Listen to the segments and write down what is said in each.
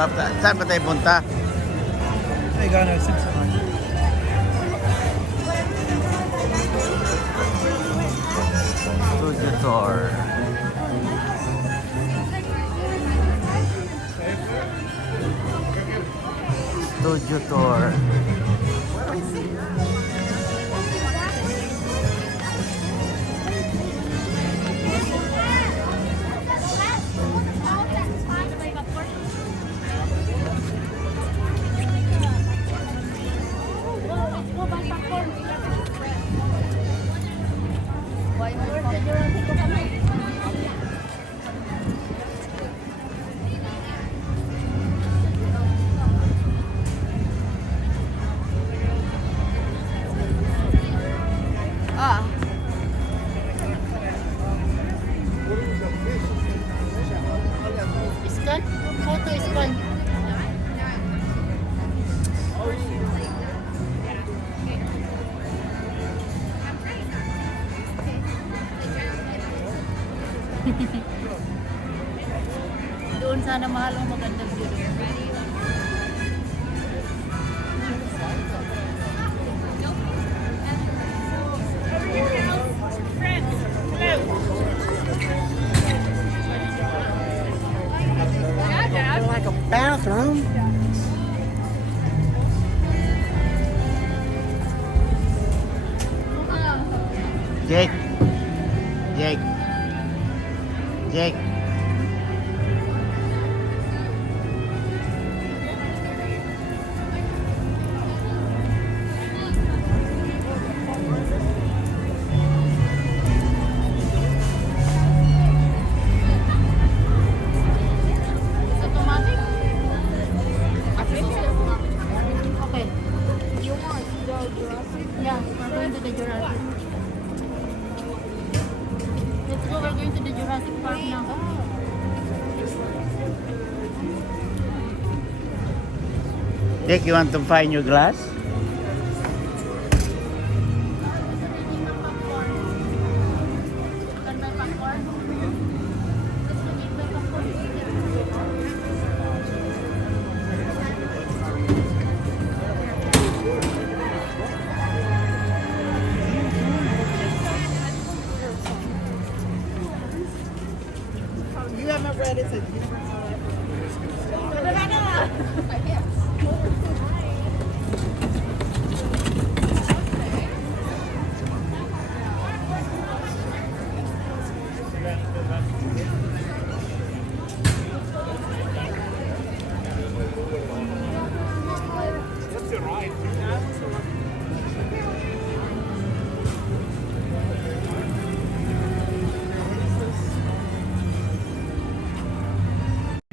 Saan ba tayo punta? Ay, gano'n. Simson. Studio tour. Studio tour. Ah. Scan? Photo scan. Doon sana mahal ang magandang view. Like a bathroom. Jake. Jake. Jake. It's automatic? Okay. You want the Jurassic? Yeah, we're going to the Jurassic. Let's go, we're going to the Jurassic Park now. Jake, you want to find your glass? Can buy popcorn? Let's go eat my popcorn. You haven't read it.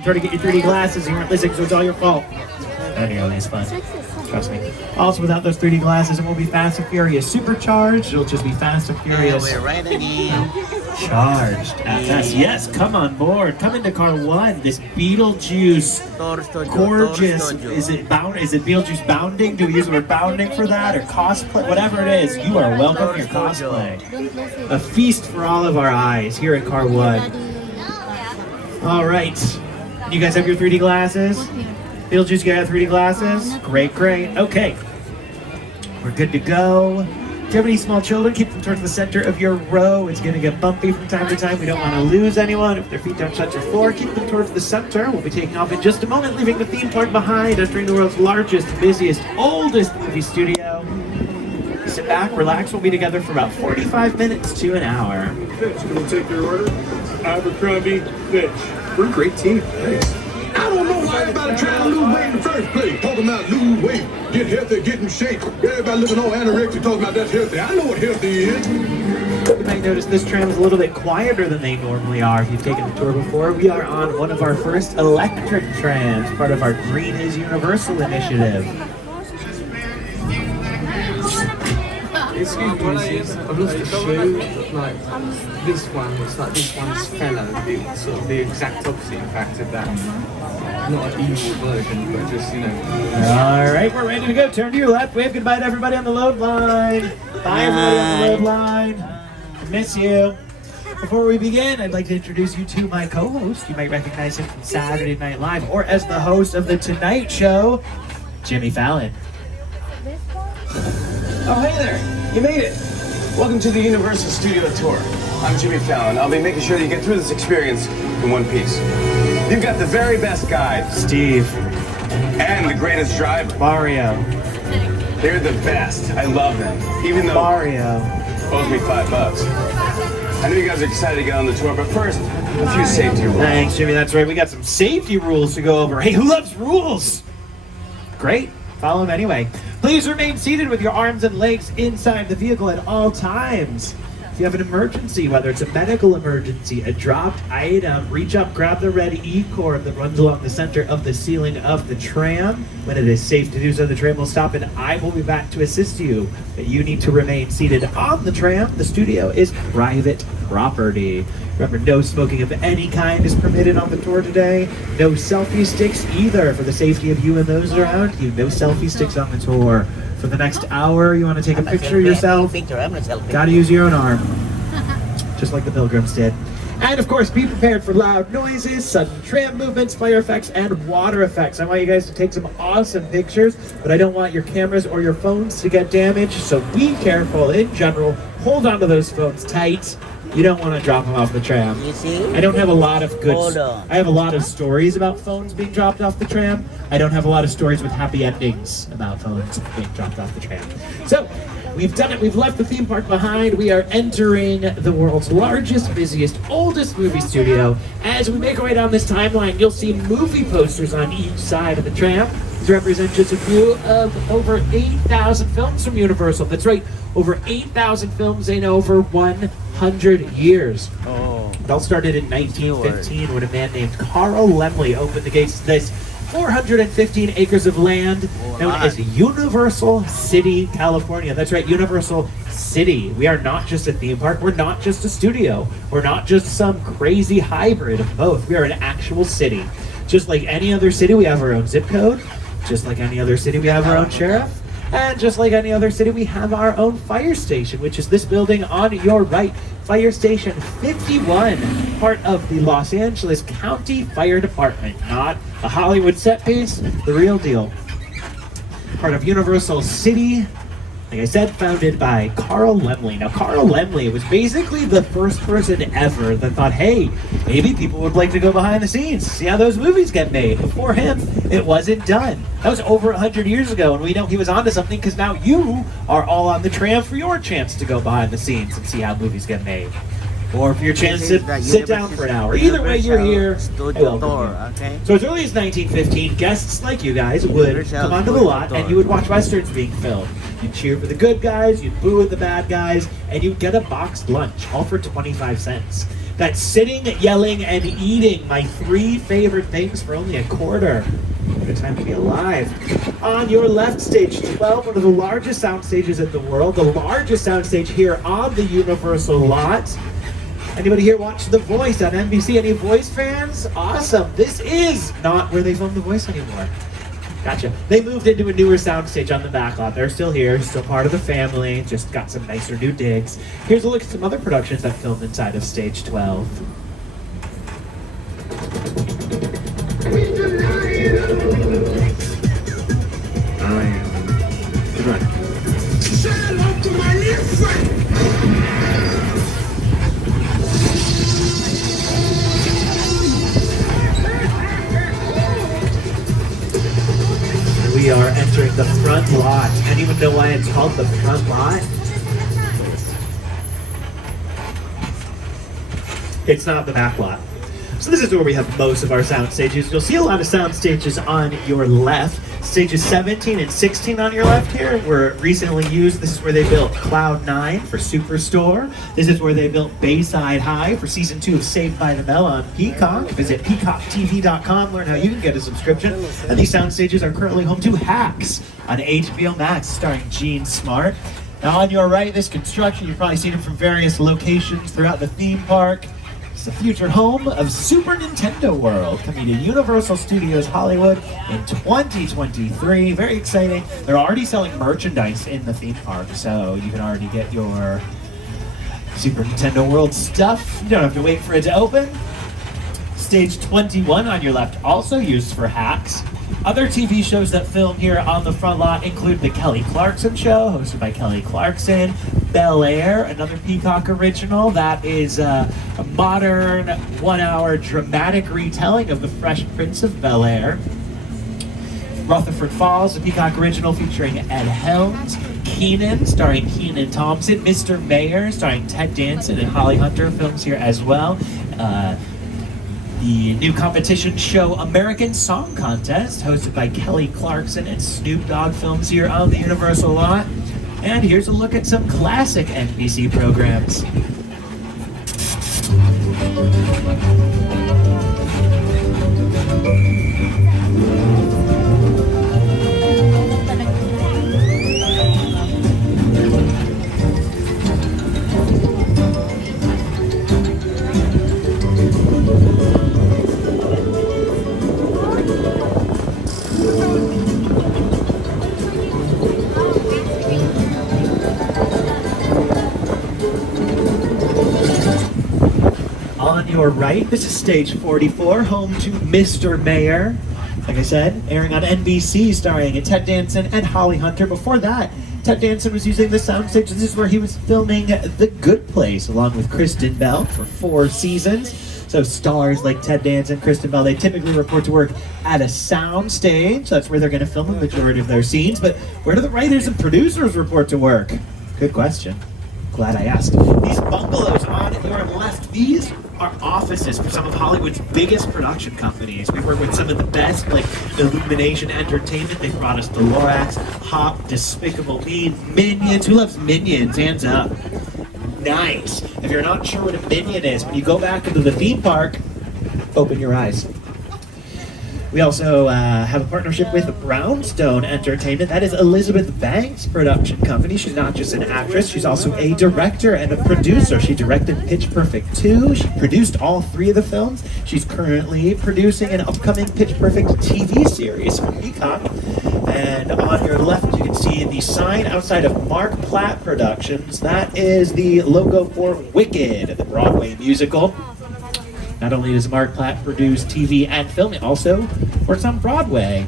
Try to get your 3D glasses, you weren't listening, so it's all your fault. Anyway, it's fun. Trust me. Also, without those 3D glasses, it won't be Fast and Furious Supercharged. It'll just be Fast and And Furious we're right again. Charged. FS. Yes, come on board. Come into car one. This Beetlejuice, Tour studio. gorgeous. Tour studio. Is it bound? Is it Beetlejuice bounding? Do we use the word bounding for that, or cosplay? Whatever it is, you are welcome to your cosplay. Don't lose it. A feast for all of our eyes here at car one. All right. You guys have your 3D glasses? Beetlejuice, you got 3D glasses? Great, great. Okay. We're good to go. If you have any small children, keep them towards the center of your row. It's going to get bumpy from time to time. We don't want to lose anyone. If their feet don't touch the floor, keep them towards the center. We'll be taking off in just a moment, leaving the theme park behind, entering the world's largest, busiest, oldest movie studio. Sit back, relax. We'll be together for about 45 minutes to an hour. Fitch, can we take your order? Abercrombie, Fitch. We're a great team. Thanks. I don't know why everybody trying to lose weight in the first place. Talking about lose weight, get healthy, get in shape. Everybody looking all anorexic talking about that's healthy. I know what healthy is. You might notice this tram is a little bit quieter than they normally are. If you've taken the tour before, we are on one of our first electric trams, part of our Green is Universal initiative. Excuse me, I've lost a shoe, but like this one, it's like this one's fellow, it's sort of the exact opposite in fact of that. Not an evil version, but just, you know. All right, we're ready to go. Turn to your left. Wave goodbye to everybody on the load line. Bye, everybody on the load line. Miss you. Before we begin, I'd like to introduce you to my co-host. You might recognize him from Saturday Night Live or as the host of The Tonight Show, Jimmy Fallon. Oh, hey there. You made it. Welcome to the Universal Studio Tour. I'm Jimmy Fallon. I'll be making sure that you get through this experience in one piece. You've got the very best guide. Steve. And the greatest driver. Mario. They're the best. I love them. Even though Mario owes me $5. I know you guys are excited to get on the tour, but first, a few safety rules. Thanks, Jimmy. That's right. We got some safety rules to go over. Hey, who loves rules? Great. Follow them anyway. Please remain seated with your arms and legs inside the vehicle at all times. If you have an emergency, whether it's a medical emergency, a dropped item, reach up, grab the red E-cord that runs along the center of the ceiling of the tram. When it is safe to do so, the tram will stop and I will be back to assist you. But you need to remain seated on the tram. The studio is private property. Remember, no smoking of any kind is permitted on the tour today. No selfie sticks either, for the safety of you and those around you. No selfie sticks on the tour. For the next hour, you want to take a picture of yourself, gotta use your own arm. Just like the Pilgrims did. And of course, be prepared for loud noises, sudden tram movements, fire effects, and water effects. I want you guys to take some awesome pictures, but I don't want your cameras or your phones to get damaged, so be careful in general. Hold on to those phones tight. You don't want to drop them off the tram. You see? I don't have a lot of good... Hold on. I have a lot of stories about phones being dropped off the tram. I don't have a lot of stories with happy endings about phones being dropped off the tram. So, we've done it. We've left the theme park behind. We are entering the world's largest, busiest, oldest movie studio. As we make our way down this timeline, you'll see movie posters on each side of the tram. These represent just a few of over 8,000 films from Universal. That's right, over 8,000 films in over 100 years. Oh. It all started in 1915 when a man named Carl Laemmle opened the gates to this 415 acres of land known as Universal City, California. That's right, Universal City. We are not just a theme park. We're not just a studio. We're not just some crazy hybrid of both. We are an actual city. Just like any other city, we have our own zip code. Just like any other city, we have our own sheriff. And just like any other city, we have our own fire station, which is this building on your right. Fire Station 51, part of the Los Angeles County Fire Department. Not a Hollywood set piece, the real deal. Part of Universal City, like I said, founded by Carl Laemmle. Now, Carl Laemmle was basically the first person ever that thought, hey, maybe people would like to go behind the scenes, see how those movies get made. Before him, it wasn't done. That was over 100 years ago, and we know he was onto something because now you are all on the tram for your chance to go behind the scenes and see how movies get made. Or for your chance to sit down for an hour. Either way, you're here. I welcome you. Okay. So as early as 1915, guests like you guys would come onto the lot and you would watch westerns being filmed. You'd cheer for the good guys, you'd boo at the bad guys, and you'd get a boxed lunch, all for 25 cents. That's sitting, yelling, and eating my three favorite things for only a quarter. What a time to be alive. On your left, stage 12, one of the largest sound stages in the world, the largest sound stage here on the Universal lot. Anybody here watch The Voice on NBC? Any Voice fans? Awesome. This is not where they film The Voice anymore. Gotcha. They moved into a newer soundstage on the back lot. They're still here, still part of the family, just got some nicer new digs. Here's a look at some other productions that filmed inside of stage 12. Oh yeah. Good one. Say hello to my little friend. We are entering the front lot. I don't even know why it's called the front lot. It's not the back lot. So this is where we have most of our sound stages. You'll see a lot of sound stages on your left. Stages 17 and 16 on your left here were recently used. This is where they built Cloud 9 for Superstore. This is where they built Bayside High for Season 2 of Saved by the Bell on Peacock. Visit peacocktv.com, learn how you can get a subscription. And these sound stages are currently home to Hacks on HBO Max, starring Gene Smart. Now on your right, this construction, you've probably seen it from various locations throughout the theme park. It's the future home of Super Nintendo World, coming to Universal Studios Hollywood in 2023. Very exciting. They're already selling merchandise in the theme park, so you can already get your Super Nintendo World stuff. You don't have to wait for it to open. Stage 21 on your left, also used for hacks. Other TV shows that film here on the front lot include The Kelly Clarkson Show, hosted by Kelly Clarkson. Bel Air, another Peacock original. That is a modern 1-hour dramatic retelling of The Fresh Prince of Bel Air. Rutherford Falls, a Peacock original featuring Ed Helms. Keenan, starring Keenan Thompson. Mr. Mayor, starring Ted Danson and Holly Hunter, films here as well. The new competition show American Song Contest, hosted by Kelly Clarkson and Snoop Dogg, films here on the Universal lot. And here's a look at some classic NBC programs. On your right, this is stage 44, home to Mr. Mayor. Like I said, airing on NBC, starring Ted Danson and Holly Hunter. Before that, Ted Danson was using the soundstage. This is where he was filming The Good Place, along with Kristen Bell, for 4 seasons. So stars like Ted Danson, Kristen Bell, they typically report to work at a soundstage. That's where they're going to film the majority of their scenes. But where do the writers and producers report to work? Good question. Glad I asked. These bungalows on your left, these are offices for some of Hollywood's biggest production companies. We work with some of the best, like Illumination Entertainment. They brought us The Lorax, Hop, Despicable Me, Minions. Who loves Minions? Hands up. Nice. If you're not sure what a Minion is, when you go back into the theme park, open your eyes. We also have a partnership with Brownstone Entertainment. That is Elizabeth Banks' production company. She's not just an actress, she's also a director and a producer. She directed Pitch Perfect 2. She produced all 3 of the films. She's currently producing an upcoming Pitch Perfect TV series for Peacock. And on your left, you can see the sign outside of Mark Platt Productions. That is the logo for Wicked, the Broadway musical. Not only does Mark Platt produce TV and film, it also works on Broadway.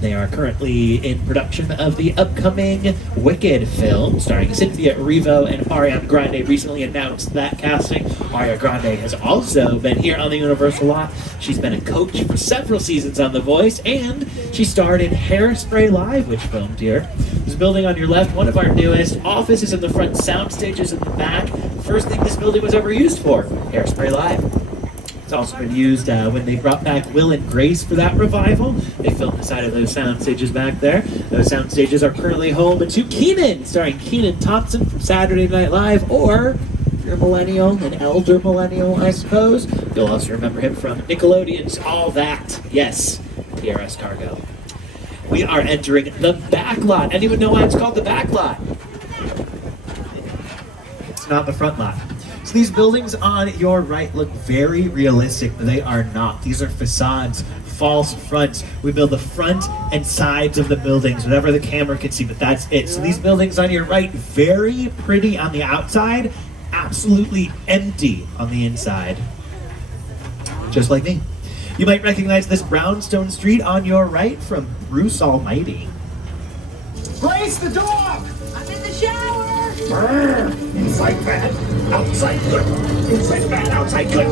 They are currently in production of the upcoming Wicked film, starring Cynthia Erivo and Ariana Grande. Recently announced that casting. Ariana Grande has also been here on the Universal lot. She's been a coach for several seasons on The Voice, and she starred in Hairspray Live, which filmed here. This building on your left, one of our newest. Offices in the front, sound stages in the back. First thing this building was ever used for, Hairspray Live. It's also been used when they brought back Will and Grace for that revival. They filmed inside of those sound stages back there. Those sound stages are currently home to Keenan, starring Keenan Thompson from Saturday Night Live, or if you're a millennial, an elder millennial, I suppose, you'll also remember him from Nickelodeon's All That. Yes, PRS Cargo. We are entering the back lot. Anyone know why it's called the back lot? It's not the front lot. So these buildings on your right look very realistic, but they are not. These are facades, false fronts. We build the front and sides of the buildings, whatever the camera can see, but that's it. So these buildings on your right, very pretty on the outside, absolutely empty on the inside. Just like me. You might recognize this brownstone street on your right from Bruce Almighty. Grace the dog! I'm in the shower. Inside bad, outside good. Inside bad, outside good.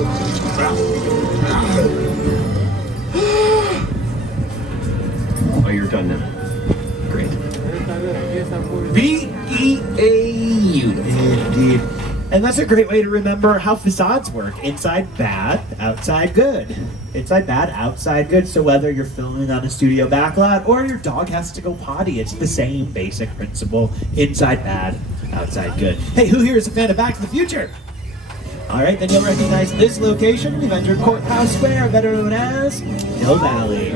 Oh, you're done now. Great. B-E-A-U. Indeed. And that's a great way to remember how facades work. Inside bad, outside good. Inside bad, outside good. So whether you're filming on a studio backlot or your dog has to go potty, it's the same basic principle. Inside bad, outside good. Hey, who here is a fan of Back to the Future? All right, then you'll recognize this location. We've entered Courthouse Square, better known as Hill Valley.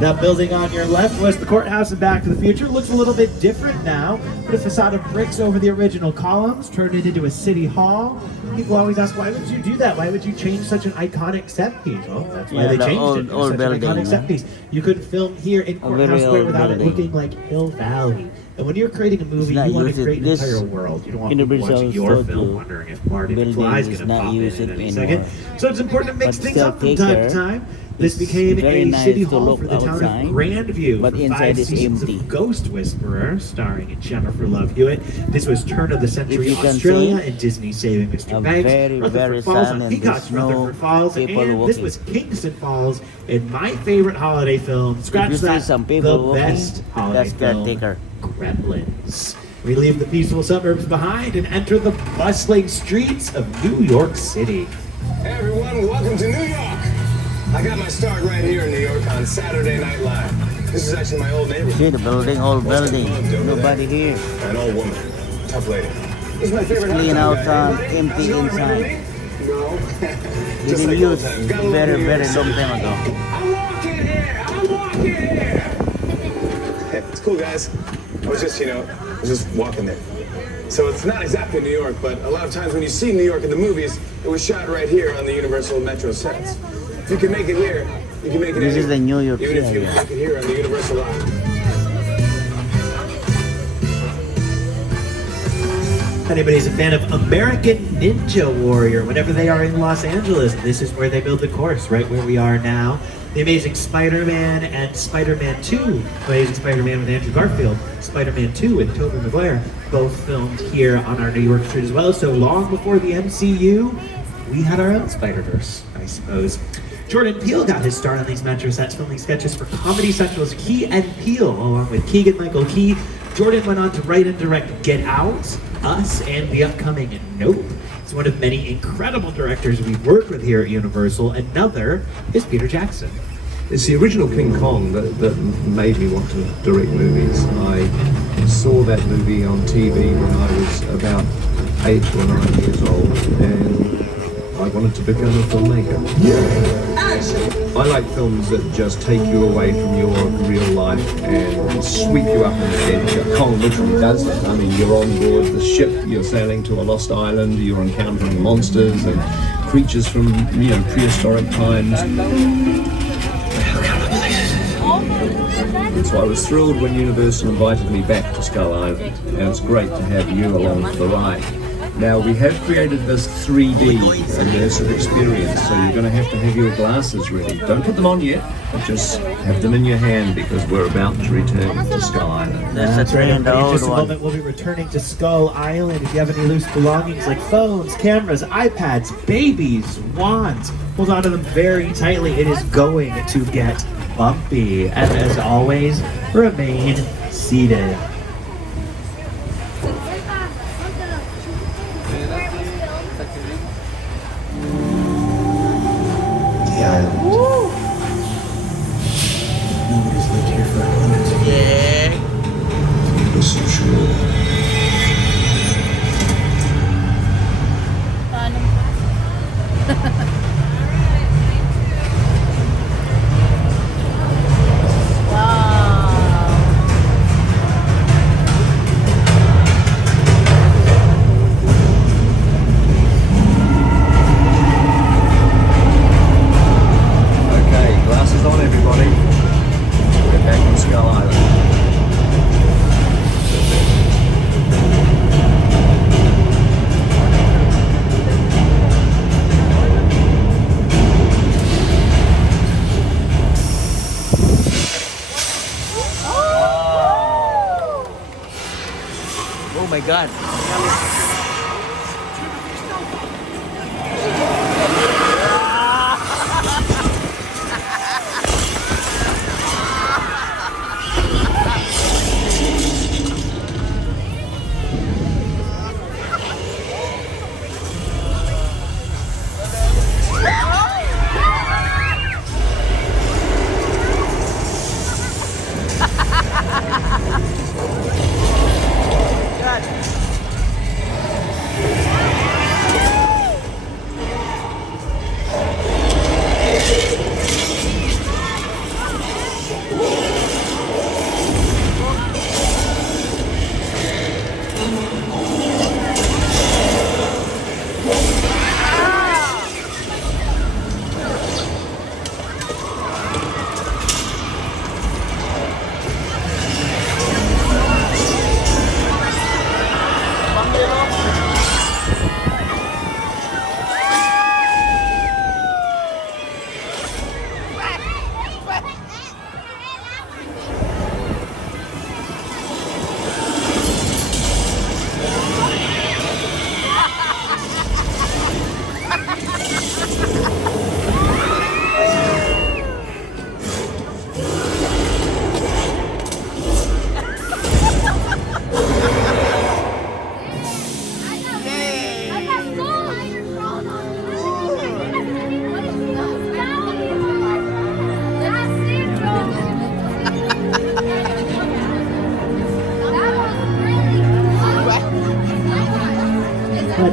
That building on your left was the courthouse in Back to the Future. It looks a little bit different now. Put a facade of bricks over the original columns, turned it into a city hall. People always ask, why would you do that? Why would you change such an iconic set piece? Well, that's why they changed it. It was such an iconic set piece. You couldn't film here in Courthouse Square without it looking like Hill Valley. And when you're creating a movie, not you want used to in create an this entire world. You don't want people Universal watching your Studio film wondering if Marty building McFly is is going to not pop in used at any anymore. second. So it's important to mix But things still up from time to Taker time. This is became very a nice city to hall look for the town outside, of Grandview but for inside 5 is seasons empty. of Ghost Whisperer, starring Jennifer Love Hewitt. This was turn of the century If you can Australia see, and Disney Saving Mr. a Banks. very, Rutherford very Falls sun on and Peacock's there's no Rutherford Falls, and people this walking. was Kingston Falls in my favorite holiday film. Scratch If you see that, some people the walking, best holiday that's film, Caretaker. Gremlins. We leave the peaceful suburbs behind and enter the bustling streets of New York City. Hey everyone, welcome to New York. I got my start right here in New York on Saturday Night Live. This is actually my old neighborhood. See the building, old building. Nobody here. An old woman, tough lady. This is my favorite Clean hot out, dog guy. empty How's it going? Remember inside. me? No. It's Just been like old used times. Got a little very, New York very long City. time ago. I'm walking here. I'm walking here. Hey, it's cool, guys. I was just walking there. So it's not exactly New York, but a lot of times when you see New York in the movies, it was shot right here on the Universal Metro sets. If you can make it here, you can make it This is anywhere. the New York Even if you area. make it here on the Universal lot. If anybody's a fan of American Ninja Warrior, whenever they are in Los Angeles, this is where they build the course, right where we are now. The Amazing Spider-Man and Spider-Man 2, Amazing Spider-Man with Andrew Garfield, Spider-Man 2 with Tobey Maguire, both filmed here on our New York street as well. So long before the MCU, we had our own Spider-Verse, I suppose. Jordan Peele got his start on these Metro sets, filming sketches for Comedy Central's Key and Peele, along with Keegan-Michael Key. Jordan went on to write and direct Get Out, Us, and the upcoming Nope. He's one of many incredible directors we've worked with here at Universal. Another is Peter Jackson. It's the original King Kong that made me want to direct movies. I saw that movie on TV when I was about 8 or 9 years old, and I wanted to become a filmmaker. I like films that just take you away from your real life and sweep you up an adventure. Kong literally does that. I mean, you're on board the ship, you're sailing to a lost island, you're encountering monsters and creatures from, prehistoric times. So I was thrilled when Universal invited me back to Skull Island, and it's great to have you along for the ride. Now, we have created this 3D immersive experience, so you're going to have your glasses ready. Don't put them on yet, but just have them in your hand because we're about to return to Skull Island. That's a right, trend, the everybody. In old just a one. moment, we'll be returning to Skull Island. If you have any loose belongings like phones, cameras, iPads, babies, wands, hold on to them very tightly. It is going to get bumpy. And as always, remain seated. The island. Nobody's lived here for hundreds of years. Yeah. It was so true. Okay, glasses on everybody. We're back on Skull Island. Oh my God.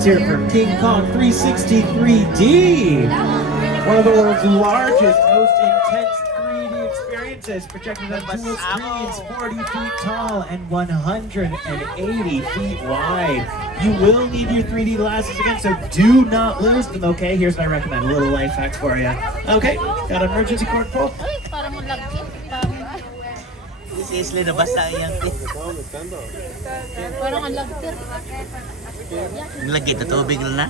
hear it for King Kong 360 3D. One of the world's largest, most intense 3D experiences, projected on dual screens, 40 feet tall and 180 feet wide. You will need your 3D glasses again, so do not lose them, okay? Here's what I recommend, a little life hack for you. Okay, got an emergency cord pull. Para mo lagkit. Parang This is little basta yang parang ang lagkit. lagi na tubig na.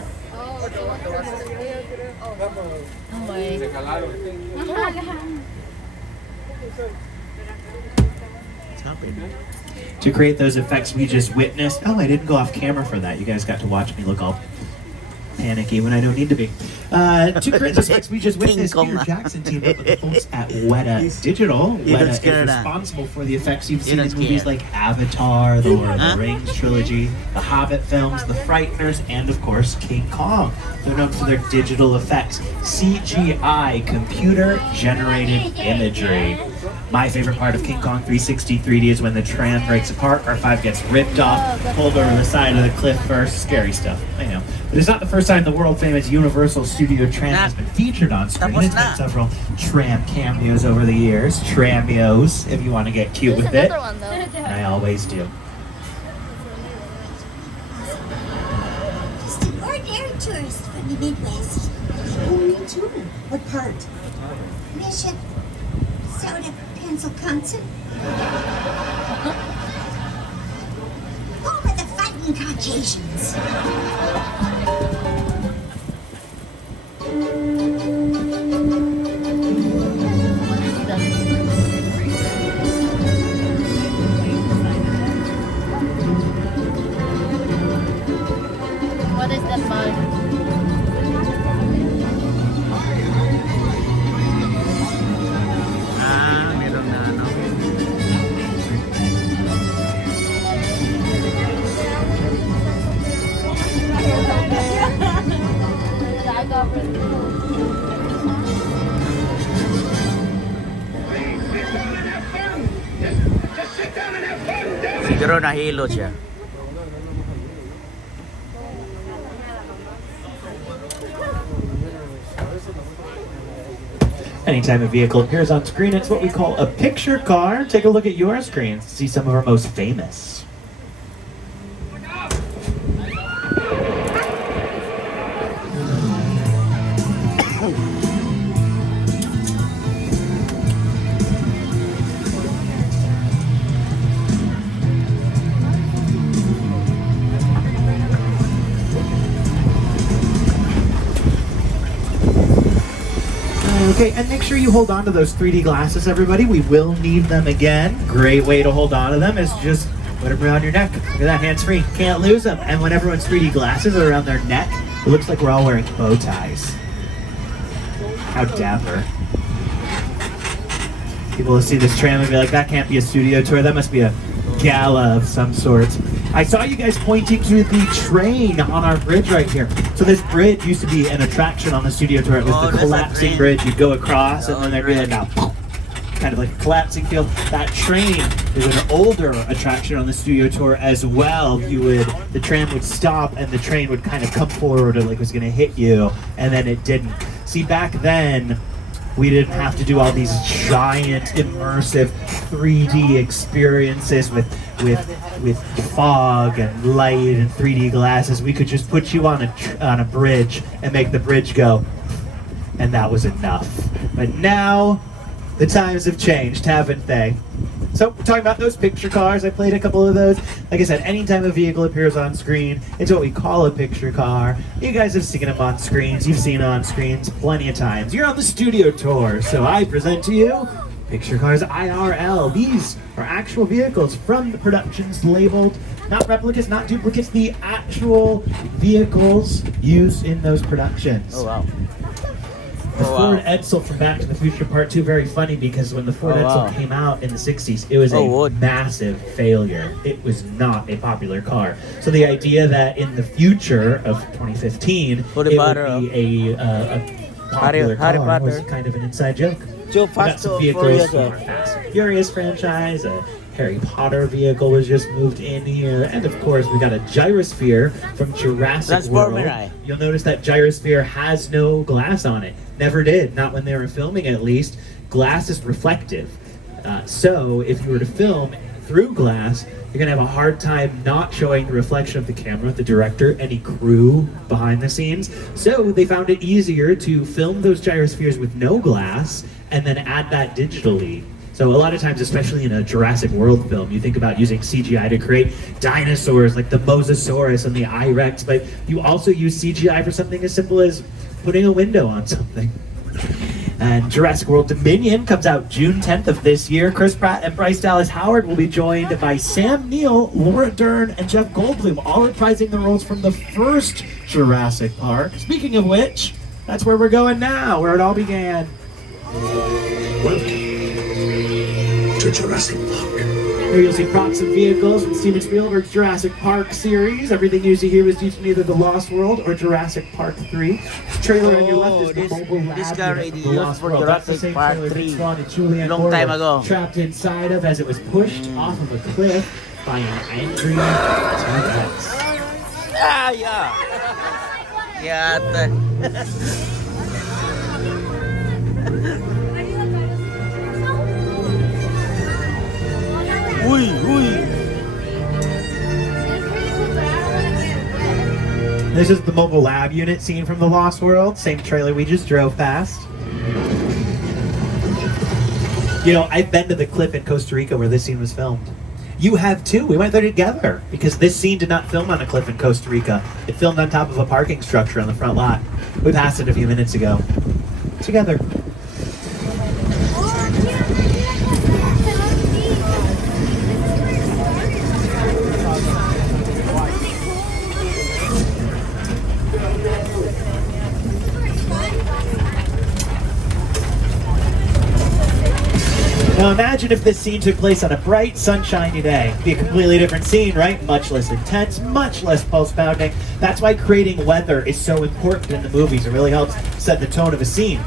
To create those effects we just witnessed. Oh, I didn't go off camera for that. You guys got to watch me look all panicky when I don't need to be. To create those effects we just witnessed, Peter Jackson teamed up with the folks at Weta Digital. Weta is responsible for the effects you've seen in movies like Avatar, the Lord of the Rings trilogy, the Hobbit films, the Frighteners, and of course King Kong. They're known for their digital effects, CGI, computer-generated imagery. My favorite part of King Kong 360 3D is when the tram breaks apart, R5 gets ripped off, pulled over the side of the cliff first. Scary stuff, I know. But it's not the first time the world-famous Universal Studio Tram has been featured on screen. It's had several tram cameos over the years. Tramios, if you want to get cute with it. And I always do. Just an ordinary tourist from the Midwest. Only to what part? Mission. Soda, pencil, concert. Over the fighting Caucasians. What is that bag? Meron na ano. Siguro nahilo siya. Anytime a vehicle appears on screen, it's what we call a picture car. Take a look at your screens to see some of our most famous. Okay, and make sure you hold on to those 3D glasses, everybody. We will need them again. Great way to hold on to them is just put them around your neck. Look at that, hands-free. Can't lose them. And when everyone's 3D glasses are around their neck, it looks like we're all wearing bow ties. How dapper. People will see this tram and be like, that can't be a studio tour. That must be a gala of some sort. I saw you guys pointing to the train on our bridge right here. So this bridge used to be an attraction on the studio tour. It was the collapsing bridge. You'd go across and then there'd be like a kind of like a collapsing field. That train is an older attraction on the studio tour as well. The tram would stop and the train would kind of come forward or like it was gonna hit you, and then it didn't. See, back then, we didn't have to do all these giant, immersive 3D experiences with fog and light and 3D glasses. We could just put you on a bridge and make the bridge go, and that was enough. But now, the times have changed, haven't they? So, we're talking about those picture cars. I played a couple of those. Like I said, anytime a vehicle appears on screen, it's what we call a picture car. You guys have seen them on screens. You've seen it on screens plenty of times. You're on the studio tour, so I present to you Picture Cars IRL. These are actual vehicles from the productions labeled, not replicas, not duplicates, the actual vehicles used in those productions. Oh, wow. The Ford Edsel from Back to the Future Part 2, very funny because when the Ford Edsel came out in the 60s, it was a massive failure. It was not a popular car. So the idea that in the future of 2015, it would be a popular car was kind of an inside joke. So Fast and vehicles Furious. from our Fast and Furious franchise, Harry Potter vehicle was just moved in here. And of course, we got a gyrosphere from Jurassic Transformer World. Eye. You'll notice that gyrosphere has no glass on it. Never did, not when they were filming at least. Glass is reflective. So if you were to film through glass, you're gonna have a hard time not showing the reflection of the camera, the director, any crew behind the scenes. So they found it easier to film those gyrospheres with no glass and then add that digitally. So a lot of times, especially in a Jurassic World film, you think about using CGI to create dinosaurs like the Mosasaurus and the I-Rex, but you also use CGI for something as simple as putting a window on something. And Jurassic World Dominion comes out June 10th of this year. Chris Pratt and Bryce Dallas Howard will be joined by Sam Neill, Laura Dern, and Jeff Goldblum, all reprising the roles from the first Jurassic Park. Speaking of which, that's where we're going now, where it all began. Welcome to Jurassic Park. Here you'll see props and vehicles from Steven Spielberg's Jurassic Park series. Everything you see here was due to either The Lost World or Jurassic Park 3. The trailer on your left is the mobile lab this car unit already from The Lost used for World. That's the Jurassic same Park trailer 3 Vince Vaughn and Julianne long Moore time were ago. trapped inside of as it was pushed off of a cliff by an angry T-Rex. Ah, yeah. Yeah. Uy, uy. This is the mobile lab unit scene from The Lost World. Same trailer we just drove past. You know, I've been to the cliff in Costa Rica where this scene was filmed. You have too. We went there together because this scene did not film on a cliff in Costa Rica. It filmed on top of a parking structure on the front lot. We passed it a few minutes ago. Together. Now imagine if this scene took place on a bright, sunshiny day. It'd be a completely different scene, right? Much less intense, much less pulse-pounding. That's why creating weather is so important in the movies. It really helps set the tone of a scene.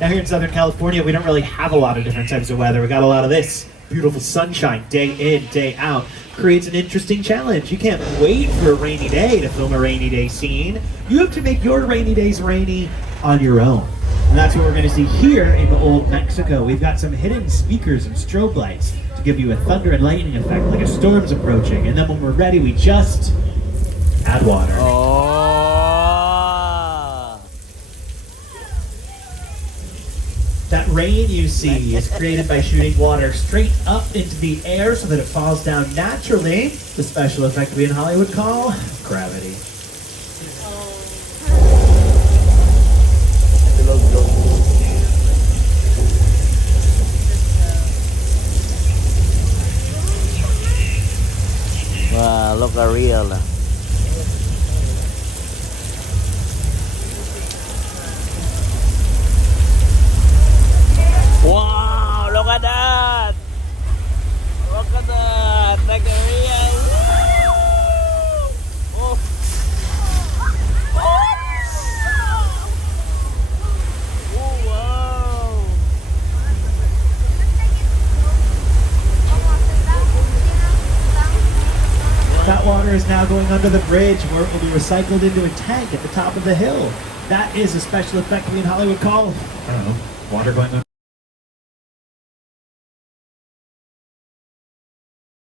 Now here in Southern California, we don't really have a lot of different types of weather. We got a lot of this. Beautiful sunshine, day in, day out. Creates an interesting challenge. You can't wait for a rainy day to film a rainy day scene. You have to make your rainy days rainy on your own. And that's what we're going to see here in Old Mexico. We've got some hidden speakers and strobe lights to give you a thunder and lightning effect, like a storm's approaching. And then when we're ready, we just add water. Oh. That rain you see is created by shooting water straight up into the air so that it falls down naturally. The special effect we in Hollywood call gravity. Wow, look at real. Wow, look at that. Look at that. Like a real. Oh. Oh, wow. That water is now going under the bridge where it will be recycled into a tank at the top of the hill. That is a special effect we in Hollywood call, I don't know, water going under.